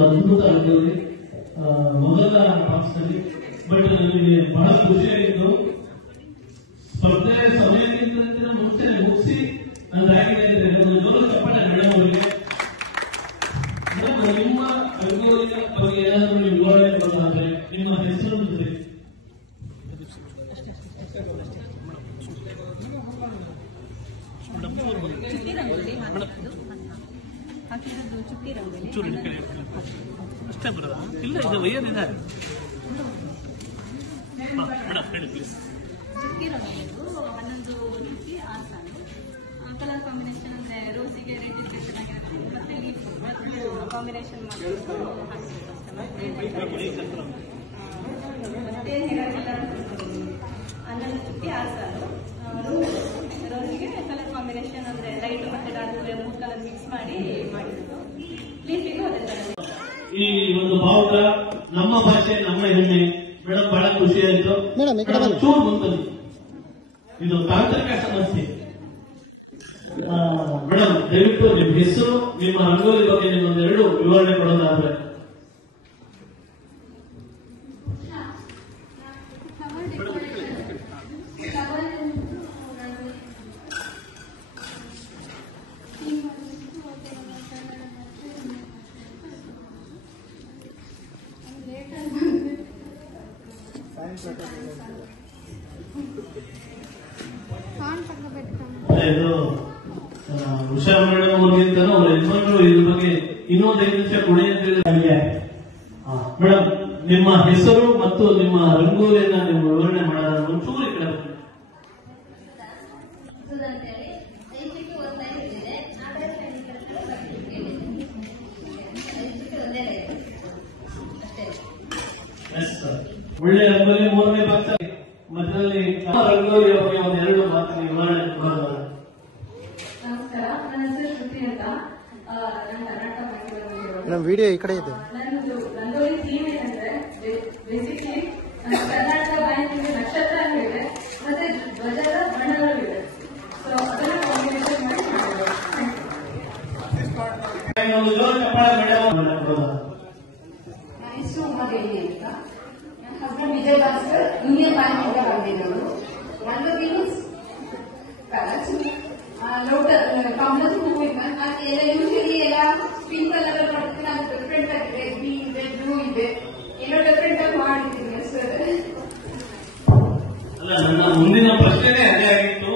ಒಂದು ಅದ್ಭುತ ರಂಗೋಲಿ ಮೊದಲ ಬಾಕ್ಸ್ನಲ್ಲಿ. ಬಟ್ ನನಗೆ ಬಹಳ ಖುಷಿಯಾಗಿತ್ತು. ಸ್ಪರ್ಧೆ ಸಮಯಕ್ಕಿಂತ ಮುಂಚೆ ಮುಗಿಸಿ ನಂದಾಗಿದೆ ಒಂದು ಜೋರು ಚಪ್ಪಾಳೆ ಮೇಡಮ್ ಅವರಿಗೆ. ನಿಮ್ಮ ರಂಗೋಲಿಯ ಬಗ್ಗೆ ಏನಾದರೂ ನೀವು ವಿವರಣೆ ಕೊಡೋದಾದ್ರೆ ನಿಮ್ಮ ಹೆಸರು ಚುಕ್ಕಿ ರಂಗೋಲಿ ಅಷ್ಟೇ ಬರೋದಾ? ಇಲ್ಲ, ಇದು ಏನಿದೆ ಚುಕ್ಕಿ ರಂಗೋಲಿ ಒಂದೊಂದು ರೀತಿ ಆಸನ. ಕಲರ್ ಕಾಂಬಿನೇಷನ್ ಅಂದ್ರೆ ರೋಸಿಗೆ ರೆಡ್ ಮತ್ತೆ ಕಾಂಬಿನೇಷನ್ ಮತ್ತೆ ಹನ್ನೊಂದು ಚುಕ್ಕಿ ಆಸನ. ರೋಸಿಗೆ ಕಲರ್ ಕಾಂಬಿನೇಷನ್ ಅಂದ್ರೆ ಲೈಟ್ ಮತ್ತೆ ಡಾರ್ಕ್ 3 ಕಲರ್ ಮಿಕ್ಸ್ ಮಾಡಿ ಮಾಡಿರೋದು. ಲೀಫಿಗೂ ಅದೇ ತರ. ಈ ಒಂದು ಭಾವುಟ ನಮ್ಮ ಭಾಷೆ ನಮ್ಮ ಹೆಮ್ಮೆ ಮೇಡಮ್, ಬಹಳ ಖುಷಿ ಆಯಿತು. ಚೂರು ಮುಂದೆ ಇದು ತಾಂತ್ರಿಕ ಸಮಸ್ಯೆ. ಮೇಡಮ್, ದಯವಿಟ್ಟು ನಿಮ್ಮ ಹೆಸರು, ನಿಮ್ಮ ರಂಗೋಲಿ ಬಗ್ಗೆ ನಿಮ್ಮೊಂದೆರಡು ವಿವರಣೆ ಕೊಡೋದಾದ್ರೆ. ಇದು ಉಷಾ ಮೇಡಮ್ ಅವ್ರಿಗಿಂತ ಅವ್ರ ಯಜಮಾನರು ಇದ್ರ ಬಗ್ಗೆ ಇನ್ನೊಂದು 5 ನಿಮಿಷ ಕೊಡಿ ಅಂತ ಹೇಳಿದ್ರೆ. ಮೇಡಮ್, ನಿಮ್ಮ ಹೆಸರು ಮತ್ತು ನಿಮ್ಮ ರಂಗೋಲಿಯನ್ನ ನೀವು ವಿವರಣೆ ಮಾಡೋದಾದ್ರೆ ಒಂಚೂರು ಈ ಕಡೆ ಒಳ್ಳೆ ರಂಗೋಲಿ 3ನೇ ಪಕ್ಷ ಮಧ್ಯದಲ್ಲಿ ರಂಗೋಲಿ ಬಗ್ಗೆ ಒಂದೆರಡು ಮಾತು ವಿವರಣೆ ಕೊಡೋದಾದ್ರೆ. ನಮಸ್ಕಾರ, ನನ್ನ ಹೆಸರು ಶ್ರುತಿ ಅಂತ. ನಾನು ಕರ್ನಾಟಕ ನಮ್ಮ ವಿಡಿಯೋ ಈ ಕಡೆ ಇದೆ. ನನ್ನದು ರಂಗೋಲಿ ಥೀಮ್ ಏನಂದ್ರೆ ಬೇಸಿಕ್ಲಿ ಕರ್ನಾಟಕ ಬ್ಯಾಂಕ್ ನಕ್ಷತ್ರ ಇದೆ ಮತ್ತೆ ಧ್ವಜದ ಬಣ್ಣಗಳು ಇದೆ. ಸೊ ಅದನ್ನ ಕಾಂಬಿನೇಷನ್ ಮಾಡಿ ಮಾಡಿದ್ರು. ನನ್ನ ಹೆಸರು ಉಮಾದೇವಿ ಅಂತ. ನನ್ನ husband Vijay Bhaskar, union bank ಇಂದ ಬಂದಿರೋರು. ರಂಗೋಲಿ ಲೋಟಸ್ ಕಮಲದ ಹೂವು ಇದೆ. ಎಲ್ಲ ಯೂಶಲಿ ಎಲ್ಲ ಪಿಂಕ್ ಕಲರ್ ಮಾಡ್ತೀನಿ. ನಾನು ಡಿಫ್ರೆಂಟ್ ಆಗಿದೆ, ಗ್ರೀನ್ ಇದೆ, ಬ್ಲೂ ಇದೆ, ಏನೋ ಡಿಫ್ರೆಂಟ್ ಆಗಿ ಮಾಡಿದ್ದೀನಿ ಸರ್. ಅಲ್ಲ, ನನ್ನ ಮುಂದಿನ ಪ್ರಶ್ನೆನೇ ಅದೇ ಆಗಿತ್ತು.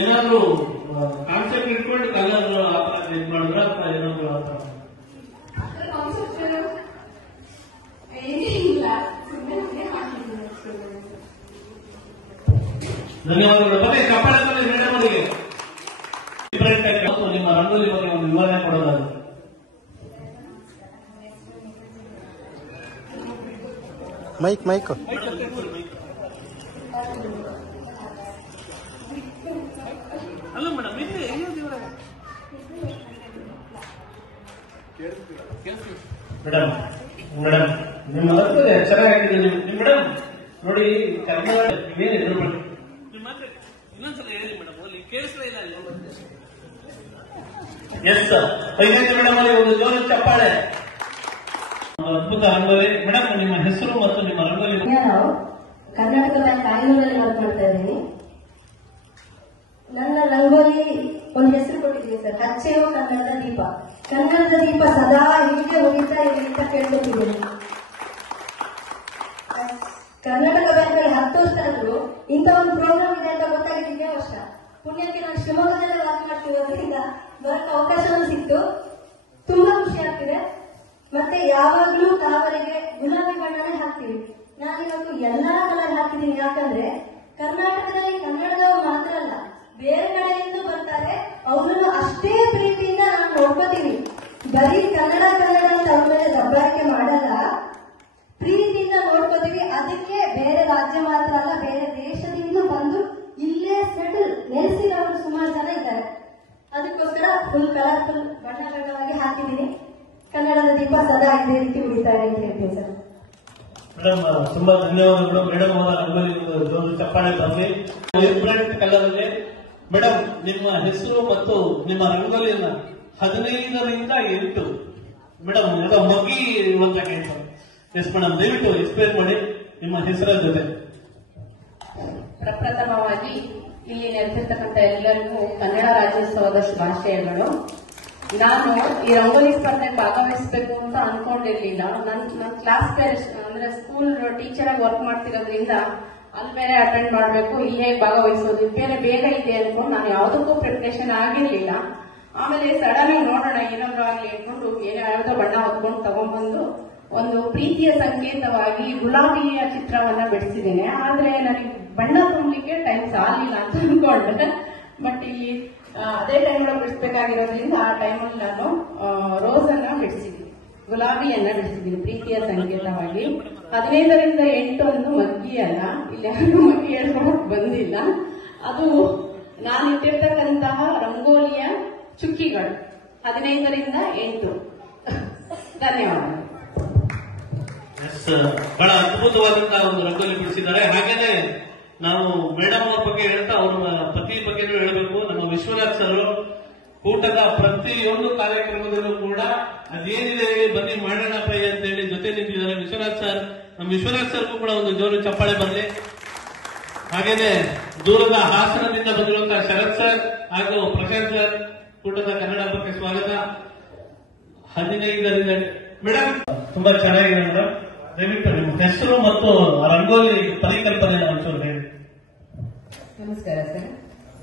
ಏನಾದ್ರು ಕಾನ್ಸೆಪ್ಟ್ ಇಟ್ಕೊಂಡು ಕಲರ್ ಇದು ಮಾಡಿದ್ರ ಅಥವಾ ಏನಾದ್ರು ಕಾನ್ಸೆಪ್ಟ್ ಏನಿಲ್ಲ, ಸುಮ್ಮನೆ ಹಾಕಿದ್ದೀನಿ. ಧನ್ಯವಾದಗಳು. ಬನ್ನಿ ಕಪಾಳ ಮೇಡಮ್ ಅವರಿಗೆ ಡಿಫರೆಂಟ್ ಆಗಿ ನಿಮ್ಮ ರಂಗೋಲಿ ಬಗ್ಗೆ ಒಂದು ವಿವರಣೆ ಕೊಡೋದಾದ್ರೆ. ಮೈಕ್ ಅಲ್ಲ ಮೇಡಮ್, ಮೇಡಮ್ ನಿಮ್ಮ ರಂಗೋಲಿ ಚೆನ್ನಾಗಿದೆ ಮೇಡಮ್. ನೋಡಿ, ಕನ್ನಡ ಏನು ಎದುರು ಮಾಡಿ ಇನ್ನೊಂದ್ಸಲ ಹೇಳಿ ಮೇಡಮ್, ಅಲ್ಲಿ ಕೇಳಿಸ್ತಾ ಇಲ್ಲ. ಎಸ್ ಸರ್, ಫೈನಾನ್ಸ್ ಮೇಡಮ್ ಅವರಿಗೆ ಒಂದು ಜೋರ ಚಪ್ಪಾಳೆ. ಅದ್ಭುತ ರಂಗೋಲಿ. ಮೇಡಮ್, ನಿಮ್ಮ ಹೆಸರು ಮತ್ತು ನಿಮ್ಮ ರಂಗೋಲಿ. ನಾವು ಕರ್ನಾಟಕ ಬ್ಯಾಂಕ್ ಆಯುರ್ವೇದಲ್ಲಿ ವರ್ಕ್ ಮಾಡ್ತಾ ಇದ್ದೀನಿ. ನನ್ನ ರಂಗೋಲಿ ಒಂದು ಹೆಸರು ಕೊಟ್ಟಿದ್ದೀನಿ ಸರ್, ಹಚ್ಚೆಯೋ ಕನ್ನಡದ ದೀಪ. ಕನ್ನಡದ ದೀಪ ಸದಾ ಹೀಗೆ ಉಳಿತಾ ಇದೆ ಅಂತ ಕೇಳ್ಕೊತಿದ್ದೀನಿ. ಕರ್ನಾಟಕ ಬ್ಯಾಂಕ್ ಅಲ್ಲಿ 10 ವರ್ಷ ಆದ್ರೂ ಇಂಥ ಒಂದು ಪ್ರೋಗ್ರಾಮ್ ಇದೆ ಅಂತ ಗೊತ್ತಾಗಿದ್ದೆ ವರ್ಷ. ಪುಣ್ಯಕ್ಕೆ ನಾನು ಶಿವಮೊಗ್ಗದಲ್ಲೇ ವರ್ಕ್ ಮಾಡ್ತಿರೋದ್ರಿಂದ ಬರಕ್ಕೆ ಅವಕಾಶನೂ ಸಿಕ್ತು. ತುಂಬಾ ಖುಷಿ ಆಗ್ತಿದೆ. ಮತ್ತೆ ಯಾವಾಗ್ಲೂ ತಾವರಿಗೆ ಗುಲಾಬಿ ಬಣ್ಣನೇ ಹಾಕ್ತೀವಿ. ನಾನಿವತ್ತು ಎಲ್ಲಾ ಕಲರ್ ಹಾಕಿದ್ದೀನಿ. ಯಾಕಂದ್ರೆ ಕರ್ನಾಟಕದಲ್ಲಿ ಕನ್ನಡದವ್ರು ಮಾತ್ರ ಅಲ್ಲ, ಬೇರೆ ಕಡೆಯಿಂದ ಬರ್ತಾರೆ, ಅವ್ರನ್ನು ಅಷ್ಟೇ ಪ್ರೀತಿಯಿಂದ ನಾನು ನೋಡ್ಕೋತೀನಿ. ಬರೀ ಕನ್ನಡ ಅಂತ ಅವ್ರ ಮೇಲೆ ದಬ್ಬಾಳಿಕೆ ಮಾಡಲ್ಲ, ಪ್ರೀತಿಯಿಂದ ನೋಡ್ಕೋತೀವಿ. ಅದಕ್ಕೆ ಬೇರೆ ರಾಜ್ಯ ಮಾತ್ರ ಅಲ್ಲ, ಬೇರೆ ದೇಶದಿಂದ ಬಂದು ಇಲ್ಲೇ ಸೆಟಲ್ ನೆಲೆಸಿದವರು ಸುಮಾರು ಜನ ಇದ್ದಾರೆ. ಅದಕ್ಕೋಸ್ಕರ ಫುಲ್ ಕಲರ್ಫುಲ್ ಬಣ್ಣವಾಗಿ ಹಾಕಿದ್ದೀನಿ. ಕನ್ನಡದ ದೀಪ ಸದಾ ಇದೇ ರೀತಿ ಉಳಿತಾರೆ ಅಂತ ಹೇಳ್ತೀನಿ ಸರ್. ಮೇಡಮ್, ತುಂಬಾ ಧನ್ಯವಾದಗಳು. ಮೇಡಮ್ ಅವರ ರಂಗೋಲಿ ಜೋರು ಚಪ್ಪಾಳೆ ತರಲಿ. ಡಿಫರೆಂಟ್ ಕಲರ್ ಇದೆ. ಮೇಡಮ್, ನಿಮ್ಮ ಹೆಸರು ಮತ್ತು ನಿಮ್ಮ ರಂಗೋಲಿಯನ್ನ 15ರಿಂದ 8 ಮೇಡಮ್ ಎಲ್ಲ ಮಗ್ಗಿ ಇರುವಂತ ಕೆಲಸ. ಎಸ್ ಮೇಡಮ್, ದಯವಿಟ್ಟು ಎಕ್ಸ್ಪ್ಲೇನ್ ಮಾಡಿ ನಿಮ್ಮ ಹೆಸರ ಜೊತೆ. ಪ್ರಪ್ರಥಮವಾಗಿ ಇಲ್ಲಿ ನೆರೆದಿರ್ತಕ್ಕಂಥ ಎಲ್ಲರಿಗೂ ಕನ್ನಡ ರಾಜ್ಯೋತ್ಸವದ ಶುಭಾಶಯಗಳು. ನಾನು ಈ ರಂಗೋಲಿ ಸ್ಪರ್ಧೆ ಭಾಗವಹಿಸಬೇಕು ಅಂತ ಅನ್ಕೊಂಡಿರ್ಲಿಲ್ಲ. ನನ್ನ ಕ್ಲಾಸ್ ಅಂದ್ರೆ ಸ್ಕೂಲ್ ಟೀಚರ್ ಆಗಿ ವರ್ಕ್ ಮಾಡ್ತಿರೋದ್ರಿಂದ ಅಲ್ಲಿ ಬೇರೆ ಅಟೆಂಡ್ ಮಾಡಬೇಕು, ಇಲ್ಲೇ ಭಾಗವಹಿಸೋದು ಬೇರೆ ಬೇಗ ಇದೆ ಅನ್ಕೊಂಡು ನಾನು ಯಾವುದಕ್ಕೂ ಪ್ರಿಪರೇಷನ್ ಆಗಿರ್ಲಿಲ್ಲ. ಆಮೇಲೆ ಸಡನ್ ಆಗಿ ನೋಡೋಣ ಏನಾದ್ರು ಆಗ್ಲಿ ಅನ್ಕೊಂಡು ಯಾವುದೋ ಬಣ್ಣ ಹೊತ್ಕೊಂಡು ತಗೊಂಡ್ಬಂದು ಒಂದು ಪ್ರೀತಿಯ ಸಂಕೇತವಾಗಿ ಗುಲಾಬಿಯ ಚಿತ್ರವನ್ನ ಬಿಡಿಸಿದ್ದೇನೆ. ಆದ್ರೆ ನನಗೆ ಬಣ್ಣ ತುಂಬಲಿಕ್ಕೆ ಟೈಮ್ ಸಾಲಿಲ್ಲ ಅಂತ ಅನ್ಕೊಂಡೆ. ಬಟ್ ಇಲ್ಲಿ ಅದೇ ಟೈಮ್ ಒಳಗೆ ಬಿಡಿಸ್ಬೇಕಾಗಿರೋದ್ರಿಂದ ಆ ಟೈಮಲ್ಲಿ ನಾನು ರೋಸ್ ಅನ್ನ ಬಿಡಿಸಿದ್ದೀನಿ, ಗುಲಾಬಿಯನ್ನ ಬಿಡಿಸಿದ್ದೀನಿ ಪ್ರೀತಿಯ ಸಂಕೇತವಾಗಿ. 15ರಿಂದ 8 ಒಂದು ಮಗ್ಗಿ ಅಲ್ಲ, ಇಲ್ಲಿ ಯಾರು ಮಗ್ಗಿ ಹೇಳ್ಕೊಳಕ್ ಬಂದಿಲ್ಲ. ಅದು ನಾನು ಇಟ್ಟಿರ್ತಕ್ಕಂತಹ ರಂಗೋಲಿಯ ಚುಕ್ಕಿಗಳು 15ರಿಂದ 8. ಧನ್ಯವಾದ. ಬಹಳ ಅದ್ಭುತವಾದಂತಹ ಒಂದು ರಂಗೋಲಿ ಬಿಡಿಸಿದ್ದಾರೆ. ಹಾಗೇನೆ ನಾವು ಮೇಡಮ್ ಅವ್ರ ಬಗ್ಗೆ ಹೇಳ್ತಾ ಅವ್ರ ಪತಿ ಬಗ್ಗೆನೂ ಹೇಳಬೇಕು. ನಮ್ಮ ವಿಶ್ವನಾಥ್ ಸರ್ ಕೂಟದ ಪ್ರತಿಯೊಂದು ಕಾರ್ಯಕ್ರಮದಲ್ಲೂ ಕೂಡ ಅದೇನಿದೆ ಬನ್ನಿ ಮಾಡೋಣ ಪ್ರೈ ಅಂತ ಹೇಳಿ ಜೊತೆ ನಿಂತಿದ್ದಾರೆ ವಿಶ್ವನಾಥ್ ಸರ್. ನಮ್ಮ ವಿಶ್ವನಾಥ್ ಸರ್ಗೂ ಕೂಡ ಒಂದು ಜೋರು ಚಪ್ಪಾಳೆ ಬರಲಿ. ಹಾಗೇನೆ ದೂರದ ಹಾಸನದಿಂದ ಬಂದಿರುವಂತಹ ಶರತ್ ಸರ್ ಹಾಗೂ ಪ್ರಶಾಂತ್ ಸರ್, ಕೂಟದ ಕನ್ನಡ ಹಬ್ಬಕ್ಕೆ ಸ್ವಾಗತ. 15ರಿಂದ ಮೇಡಮ್ ತುಂಬಾ ಚೆನ್ನಾಗಿದೆ ಮೇಡಮ್. ದಯವಿಟ್ಟು ನಿಮ್ಮ ಹೆಸರು ಮತ್ತು ರಂಗೋಲಿ ಪರಿಕಲ್ಪನೆ ಒಂಚೂರು ಹೇಳಿ. ನಮಸ್ಕಾರ ಸರ್,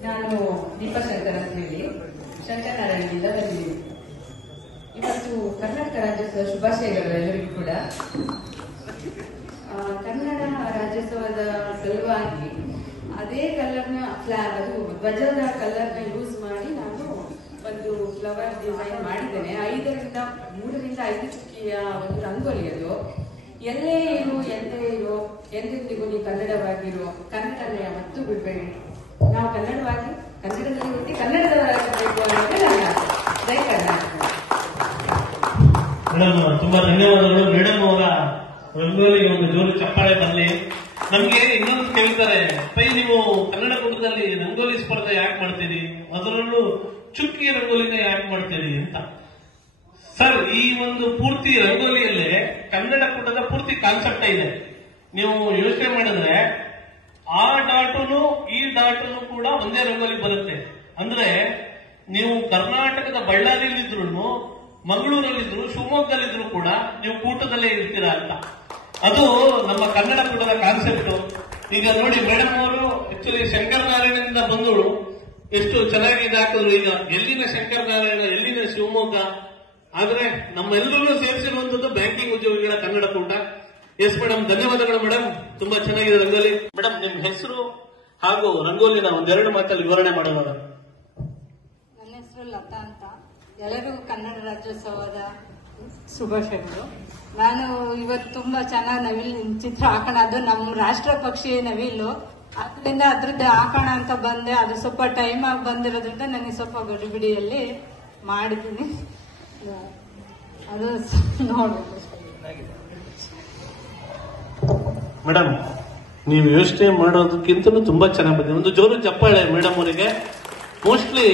ನಾನು ದೀಪಶಂಕರ್ ಅಂತ ಹೇಳಿ ಶಂಕರನಾರಾಯಣದಿಂದ ಬಂದಿದ್ದೀನಿ. ಇವತ್ತು ಕರ್ನಾಟಕ ರಾಜ್ಯೋತ್ಸವ ಶುಭಾಶಯಗಳು ಎಲ್ಲರಿಗೂ ಕೂಡ. ಕನ್ನಡ ರಾಜ್ಯೋತ್ಸವದ ಸಲುವಾಗಿ ಅದೇ ಕಲರ್ನ ಅದು ಧ್ವಜದ ಕಲರ್ನ ಯೂಸ್ ಮಾಡಿ ನಾನು ಒಂದು ಫ್ಲವರ್ ಡಿಸೈನ್ ಮಾಡಿದ್ದೇನೆ. 3ರಿಂದ 5 ಚುಕ್ಕಿಯ ಒಂದು ರಂಗೋಲಿ. ಅದು ಎಲ್ಲೇ ಇರು ಎಂದೇ ಇರೋ ಎಂದೆಂದಿಗೂ ನೀವು ಕನ್ನಡವಾಗಿರೋ, ಕನ್ನಡನ ಯಾವತ್ತೂ ಬಿಡಬೇಡಿ. ನಾವು ಕನ್ನಡವಾಗಿ ಕನ್ನಡದಲ್ಲಿ ಹುಟ್ಟಿ ಕನ್ನಡದವರಾಗಬೇಕು ಅನ್ನೋದೇ ನನ್ನ ಜೈ ಕರ್ನಾಟಕ. ಮೇಡಮ್ ತುಂಬಾ ಧನ್ಯವಾದಗಳು. ಮೇಡಮ್ ಅವರ ರಂಗೋಲಿಗೆ ಒಂದು ಜೋರು ಚಪ್ಪಾಳೆ ಬರಲಿ. ನಮ್ಗೆ ಇನ್ನೊಂದು ಕೇಳ್ತಾರೆ, ಪೈ ನೀವು ಕನ್ನಡ ಕೂಟದಲ್ಲಿ ರಂಗೋಲಿ ಸ್ಪರ್ಧೆ ಯಾಕೆ ಮಾಡ್ತೀರಿ, ಅದರಲ್ಲೂ ಚುಕ್ಕಿ ರಂಗೋಲಿನ ಯಾಕೆ ಮಾಡ್ತೀರಿ ಅಂತ. ಸರ್, ಈ ಒಂದು ಪೂರ್ತಿ ರಂಗೋಲಿಯಲ್ಲೇ ಕನ್ನಡ ಕೂಟದ ಪೂರ್ತಿ ಕಾನ್ಸೆಪ್ಟ್ ಇದೆ. ನೀವು ಯೋಚನೆ ಮಾಡಿದ್ರೆ ಆ ಡಾಟುನು ಈ ಡಾಟುನು ಕೂಡ ಒಂದೇ ರಂಗೋಲಿ ಬರುತ್ತೆ. ಅಂದ್ರೆ ನೀವು ಕರ್ನಾಟಕದ ಬಳ್ಳಾರಿಯಲ್ಲಿದ್ರು, ಮಂಗಳೂರಲ್ಲಿದ್ರು, ಶಿವಮೊಗ್ಗದಲ್ಲಿದ್ರು ಕೂಡ ನೀವು ಕೂಟದಲ್ಲೇ ಇರ್ತೀರಾ ಅಂತ. ಅದು ನಮ್ಮ ಕನ್ನಡ ಕೂಟದ ಕಾನ್ಸೆಪ್ಟ್. ಈಗ ನೋಡಿ, ಮೇಡಮ್ ಅವರು ಆಕ್ಚುಲಿ ಶಂಕರನಾರಾಯಣದಿಂದ ಬಂದವರು ಎಷ್ಟು ಚೆನ್ನಾಗಿ ಹಾಕಿದ್ರು. ಈಗ ಎಲ್ಲಿನ ಶಂಕರನಾರಾಯಣ, ಎಲ್ಲಿನ ಶಿವಮೊಗ್ಗ, ಆದ್ರೆ ನಮ್ಮೆಲ್ಲರೂ ಸೇರಿಸಿರುವಂತದ್ದು ಬ್ಯಾಂಕಿಂಗ್ ಉದ್ಯೋಗಿಗಳ ಕನ್ನಡ ಕೂಟ. ಎಸ್ ಮೇಡಮ್, ಧನ್ಯವಾದಗಳು ಮೇಡಮ್. ತುಂಬಾ ಚೆನ್ನಾಗಿದೆ ರಂಗೋಲಿ. ಮೇಡಮ್, ನಿಮ್ ಹೆಸರು ಹಾಗೂ ರಂಗೋಲಿನ ಒಂದೆರಡು ಮಾತಲ್ಲಿ ವಿವರಣೆ ಮಾಡೋಣ. ನನ್ನ ಹೆಸರು ಲತಾ ಅಂತ. ಎಲ್ಲರಿಗೂ ಕನ್ನಡ ರಾಜ್ಯೋತ್ಸವದ ಶುಭಾಶಯಗಳು. ನಾನು ಇವತ್ತು ತುಂಬಾ ಚೆನ್ನಾಗಿ ನವಿಲ್ ಚಿತ್ರ ಹಾಕೋಣ, ಅದು ನಮ್ಮ ರಾಷ್ಟ್ರ ಪಕ್ಷಿ ನವಿಲು, ಅದರಿಂದ ಅದ್ರದ್ದು ಹಾಕೋಣ ಅಂತ ಬಂದೆ. ಅದು ಸ್ವಲ್ಪ ಟೈಮ್ ಆಗಿ ಬಂದಿರೋದ್ರಿಂದ ನನಗೆ ಸ್ವಲ್ಪ ಗಡಿಬಿಡಿಯಲ್ಲಿ ಮಾಡಿದ್ದೀನಿ. ಅದು ನೋಡ್ಬೇಕು. ಮೇಡಮ್, ನೀವು ಯೋಚನೆ ಮಾಡೋದಕ್ಕಿಂತಲೂ ತುಂಬಾ ಚೆನ್ನಾಗಿ ಬಂದಿದೆ. ಒಂದು ಜೋರು ಚಪ್ಪಾಳೆ ಮೇಡಮ್ ಅವರಿಗೆ. ಮೋಸ್ಟ್ಲಿ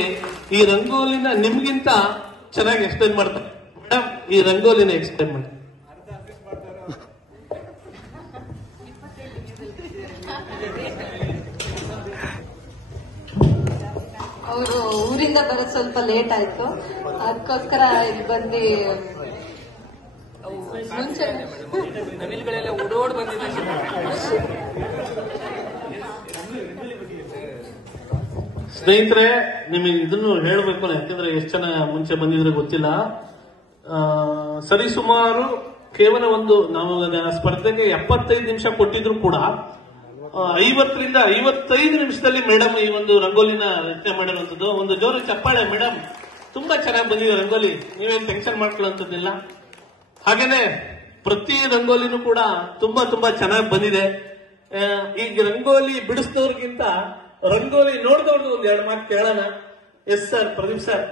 ಈ ರಂಗೋಲಿನ ನಿಮ್ಗಿಂತ ಚೆನ್ನಾಗಿ ಎಕ್ಸ್ಪ್ಲೇನ್ ಮಾಡ್ತಾರೆ ಮೇಡಮ್. ಈ ರಂಗೋಲಿನ ಎಕ್ಸ್ಪ್ಲೇನ್ ಮಾಡಿ. ಅವರು ಊರಿಂದ ಬರೋದು ಸ್ವಲ್ಪ ಲೇಟ್ ಆಯ್ತು, ಅದಕ್ಕೋಸ್ಕರ ಇಲ್ಲಿ ಬಂದು ಮುಂಚೆ ನವಿಲುಗಳೆಲ್ಲ ಓಡೋಡ್ ಬಂದಿದೆ. ಸ್ನೇಹಿತರೆ, ನಿಮಗೆ ಇದನ್ನು ಹೇಳಬೇಕು, ಯಾಕಂದ್ರೆ ಎಷ್ಟು ಜನ ಮುಂಚೆ ಬಂದಿದ್ರೆ ಗೊತ್ತಿಲ್ಲ. ಸರಿಸುಮಾರು ಕೇವಲ ಒಂದು ನಾವು ಸ್ಪರ್ಧೆಗೆ 75 ನಿಮಿಷ ಕೊಟ್ಟಿದ್ರು ಕೂಡ 50ರಿಂದ 55 ನಿಮಿಷದಲ್ಲಿ ಮೇಡಮ್ ಈ ಒಂದು ರಂಗೋಲಿನ ರಚನೆ ಮಾಡಿರುವಂತದ್ದು. ಒಂದು ಜೋರು ಚಪ್ಪಾಳೆ ಮೇಡಮ್. ತುಂಬಾ ಚೆನ್ನಾಗಿ ಬಂದಿದೆ ರಂಗೋಲಿ, ನೀವೇನು ಟೆನ್ಷನ್ ಮಾಡ್ಕೊಳ್ಳುವಂಥದ್ದಿಲ್ಲ. ಹಾಗೇನೆ ಪ್ರತಿ ರಂಗೋಲಿನೂ ಕೂಡ ತುಂಬಾ ತುಂಬಾ ಚೆನ್ನಾಗಿ ಬಂದಿದೆ. ಈಗ ರಂಗೋಲಿ ಬಿಡಿಸಿದವ್ರಿಗಿಂತ ರಂಗೋಲಿ ನೋಡಿದವ್ರದ್ದು ಒಂದ್ 2 ಮಾತು ಕೇಳೋಣ. Yes sir, Pradeep sir,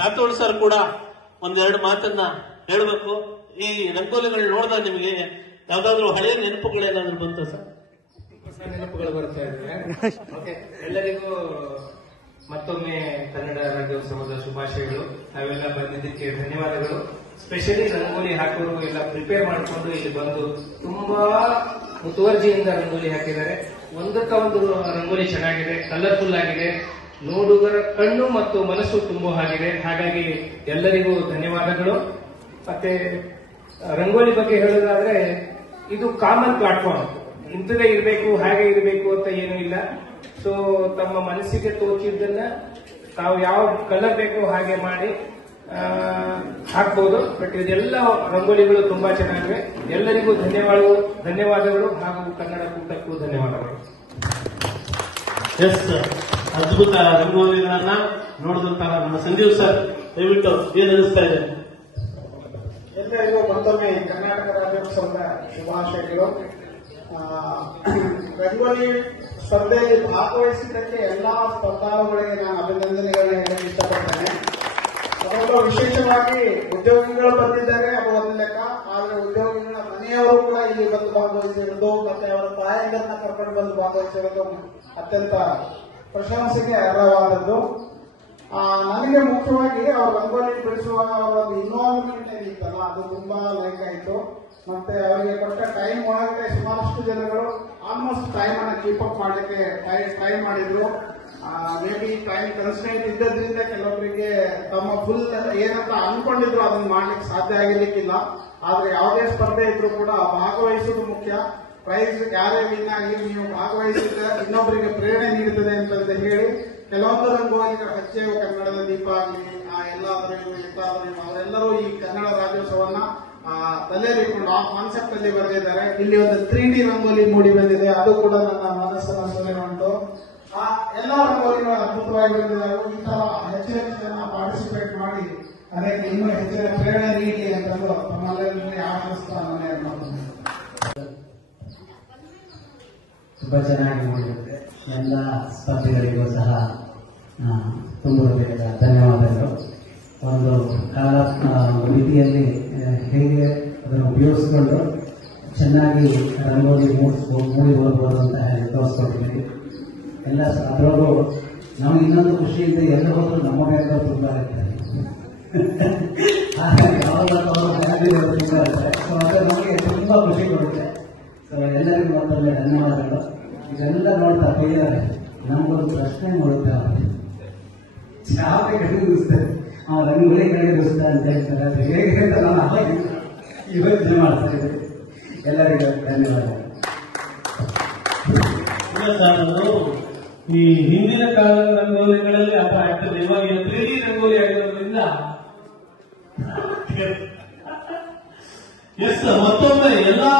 Rathod sir ಕೂಡ ಒಂದೆರಡು ಮಾತನ್ನ ಹೇಳಬೇಕು. ಈ ರಂಗೋಲಿಗಳು ನೋಡಿದಾಗ ನಿಮಗೆ ಯಾವ್ದಾದ್ರು ಹಳೆಯ ನೆನಪುಗಳೇನಾದ್ರು ಬಂತ ಸರ್? ಹೊಸ ನೆನಪುಗಳು ಬರ್ತಾ ಇದೆ. ಎಲ್ಲರಿಗೂ ಮತ್ತೊಮ್ಮೆ ಕನ್ನಡ ರಾಜ್ಯೋತ್ಸವದ ಶುಭಾಶಯಗಳು. ನಾವೆಲ್ಲ ಬಂದಿದ್ದಕ್ಕೆ ಧನ್ಯವಾದಗಳು. ಸ್ಪೆಷಲಿ ರಂಗೋಲಿ ಹಾಕೋರು ಎಲ್ಲ ಪ್ರಿಪೇರ್ ಮಾಡಿಕೊಂಡು ಇಲ್ಲಿ ಬಂದು ತುಂಬಾ ಮುತುವರ್ಜಿಯಿಂದ ರಂಗೋಲಿ ಹಾಕಿದ್ದಾರೆ. ಒಂದಕ್ಕ ಒಂದು ರಂಗೋಲಿ ಚೆನ್ನಾಗಿದೆ, ಕಲರ್ಫುಲ್ ಆಗಿದೆ, ನೋಡುಗರ ಕಣ್ಣು ಮತ್ತು ಮನಸ್ಸು ತುಂಬೋ ಹಾಗಿದೆ. ಹಾಗಾಗಿ ಎಲ್ಲರಿಗೂ ಧನ್ಯವಾದಗಳು. ಮತ್ತೆ ರಂಗೋಲಿ ಬಗ್ಗೆ ಹೇಳೋದಾದ್ರೆ ಇದು ಕಾಮನ್ ಪ್ಲಾಟ್ಫಾರ್ಮ್. ಇಂಥದೇ ಇರಬೇಕು ಹಾಗೆ ಇರಬೇಕು ಅಂತ ಏನೂ ಇಲ್ಲ. ಸೊ ತಮ್ಮ ಮನಸ್ಸಿಗೆ ತೋಚಿದ್ದನ್ನ ತಾವು ಯಾವ ಕಲರ್ ಬೇಕು ಹಾಗೆ ಮಾಡಿ ಹಾಕ್ಬೋದು. ಬಟ್ ಇದೆಲ್ಲ ರಂಗೋಲಿಗಳು ತುಂಬಾ ಚೆನ್ನಾಗಿವೆ. ಎಲ್ಲರಿಗೂ ಧನ್ಯವಾದಗಳು ಹಾಗೂ ಕನ್ನಡ ಕೂಟಕ್ಕೂ ಧನ್ಯವಾದಗಳು. ಎಸ್, ಅದ್ಭುತ ರಂಗೋಲಿಗಳನ್ನ ನೋಡಿದಂತಹ ನಮ್ಮ ಸಂಜೀವ್ ಸರ್, ದಯವಿಟ್ಟು ಏನ್ ಅನಿಸ್ತಾ ಇದೆ? ಎಲ್ಲರಿಗೂ ಮತ್ತೊಮ್ಮೆ ಕರ್ನಾಟಕ ರಾಜ್ಯೋತ್ಸವದ ಶುಭಾಶಯಗಳು. ರಂಗೋಲಿ ಸ್ಪರ್ಧೆಯಲ್ಲಿ ಭಾಗವಹಿಸಿದ್ದಕ್ಕೆ ಎಲ್ಲಾ ಸ್ಪರ್ಧಾಳುಗಳಿಗೆ ನಾನು ಅಭಿನಂದನೆಗಳನ್ನ ಹೇಳಕ್ಕೆ ಇಷ್ಟಪಡ್ತೇನೆ. ಅದರಲ್ಲೂ ವಿಶೇಷವಾಗಿ ಉದ್ಯೋಗಿಗಳು ಬಂದಿದ್ದಾರೆ, ಅದು ಒಂದು ಲೆಕ್ಕ. ಆದ್ರೆ ಉದ್ಯೋಗಿಗಳ ಮನೆಯವರು ಕೂಡ ಇಲ್ಲಿ ಬಂದು ಭಾಗವಹಿಸಿರೋದು ಮತ್ತೆ ಅವರ ತಾಯಿಗಳನ್ನ ಕರ್ಕೊಂಡು ಬಂದು ಭಾಗವಹಿಸಿರೋದು ಅತ್ಯಂತ ಪ್ರಶಂಸೆಗೆ ಅರ್ಹವಾದದ್ದು. ನನಗೆ ಮುಖ್ಯವಾಗಿ ಅವರು ರಂಗೋಲಿ ಬಿಡಿಸುವಾಗ ಅವರ ಒಂದು ಇನ್ವಾಲ್ವ್ಮೆಂಟ್ ಏನಿತ್ತಲ್ಲ ಅದು ತುಂಬಾ ಲೈಕ್ ಆಯಿತು. ಮತ್ತೆ ಅವರಿಗೆ ಕೊಟ್ಟ ಟೈಮ್ ಒಳಗಡೆ ಸುಮಾರಷ್ಟು ಜನಗಳು ಆಲ್ಮೋಸ್ಟ್ ಟೈಮ್ ಅನ್ನ ಕೀಪ್ ಅಪ್ ಮಾಡಲಿಕ್ಕೆ ಟ್ರೈ ಮಾಡಿದ್ರು. ಮೇ ಬಿ ಟೈಮ್ ಕನ್ಸ್ಟೆಂಟ್ ಇದ್ದದ್ರಿಂದ ಕೆಲವೊಬ್ಬರಿಗೆ ತಮ್ಮ ಫುಲ್ ಏನಂತ ಅನ್ಕೊಂಡಿದ್ರು ಅದನ್ನ ಮಾಡ್ಲಿಕ್ಕೆ ಸಾಧ್ಯ ಆಗಿರ್ಲಿಕ್ಕಿಲ್ಲ. ಆದ್ರೆ ಯಾವುದೇ ಸ್ಪರ್ಧೆ ಇದ್ರೂ ಕೂಡ ಭಾಗವಹಿಸುವುದು ಮುಖ್ಯ. ಪ್ರೈಸ್ ಯಾರೇ ವಿನ್ ಆಗಿ ನೀವು ಭಾಗವಹಿಸಿದ್ರೆ ಇನ್ನೊಬ್ಬರಿಗೆ ಪ್ರೇರಣೆ ನೀಡುತ್ತದೆ ಅಂತ ಹೇಳಿ ಕೆಲವೊಂದು ರಂಗೋಲಿಗಳು ಹಚ್ಚೇವು ಕನ್ನಡದ ದೀಪ ಆಗಲಿ ಎಲ್ಲಾದರೂ ಅವರೆಲ್ಲರೂ ಈ ಕನ್ನಡ ರಾಜ್ಯೋತ್ಸವನ್ನ ತಲೆಯಲ್ಲಿಟ್ಕೊಂಡು ಆ ಕಾನ್ಸೆಪ್ಟ್ ಅಲ್ಲಿ ಬರೆದಿದ್ದಾರೆ. ಇಲ್ಲಿ ಒಂದು 3D ರಂಗೋಲಿ ಮೂಡಿ ಬಂದಿದೆ, ಅದು ಕೂಡ ನನ್ನ ಮನಸ್ಸನ್ನು ಸೆಳೆಯುವ ಉಂಟು. ಎಲ್ಲಾ ರಂಗೋಲಿಗಳು ಅದ್ಭುತವಾಗಿ ಬಂದಿದ್ದಾರೆ. ಈ ತರ ಹೆಚ್ಚಿನ ಜನ ಪಾರ್ಟಿಸಿಪೇಟ್ ಮಾಡಿ ಅದಕ್ಕೆ ಇನ್ನೂ ಹೆಚ್ಚಿನ ಪ್ರೇರಣೆ ನೀಡಿ ಅಂತಂದು ತಮ್ಮೆಲ್ಲರಲ್ಲಿ ಆಹ್ವಾನಿಸ್ತಾ ತುಂಬಾ ಚೆನ್ನಾಗಿ ಮಾಡಿರುತ್ತೆ. ಎಲ್ಲ ಸ್ಪರ್ಧಿಗಳಿಗೂ ಸಹ ತುಂಬ ಧನ್ಯವಾದಗಳು. ಒಂದು ಕಾಲ ರೀತಿಯಲ್ಲಿ ಹೇಗೆ ಅದನ್ನು ಉಪಯೋಗಿಸಿಕೊಂಡು ಚೆನ್ನಾಗಿ ರಂಗೋಲಿ ಮೂಡಿ ಬರ್ಬೋದು ಅಂತ ಹೇಳಿ ತೋರಿಸ್ಕೊಡ್ತೀವಿ. ಎಲ್ಲ ಅದರಲ್ಲೂ ನಮ್ಗೆ ಇನ್ನೊಂದು ಖುಷಿಯಿಂದ ಎಲ್ಲ ಹೋದ್ರು ನಮ್ಮ ಮೇಲೆ ತುಂಬ ಇರ್ತಾರೆ. ಸೊ ಅದು ನಮಗೆ ತುಂಬ ಖುಷಿ ಕೊಡುತ್ತೆ. ಸೊ ಎಲ್ಲರಿಗೂ ಮತ್ತೊಮ್ಮೆ ಧನ್ಯವಾದಗಳು. ಇದೆಲ್ಲ ನೋಡ್ತಾ ಬೇರೆ ನಮಗೊಂದು ಪ್ರಶ್ನೆ ಮೂಡುತ್ತೆ, ಚಾಪೆ ಕಡಿಗಿಸ್ತಾರೆ, ರಂಗೋಲಿ ಕಡಿಗಿಸ್ತಾ ಅಂತ ಹೇಳ್ತಾರೆ. ಅದು ಹೇಗೆ ಅಂತ ನಾನು ಅವಾಗ ಯೋಚನೆ ಮಾಡ್ತಾ ಇದ್ದೆ. ಎಲ್ಲರಿಗೂ ಧನ್ಯವಾದಗಳು. ಈ ಹಿಂದಿನ ಕಾಲದ ರಂಗೋಲಿಗಳಲ್ಲಿ ಅಥವಾ ಆಗ್ತದೆ, ಇವಾಗ 3D ರಂಗೋಲಿ ಆಗಿರೋದ್ರಿಂದ ಎಸ್ ಮತ್ತೊಮ್ಮೆ ಎಲ್ಲಾ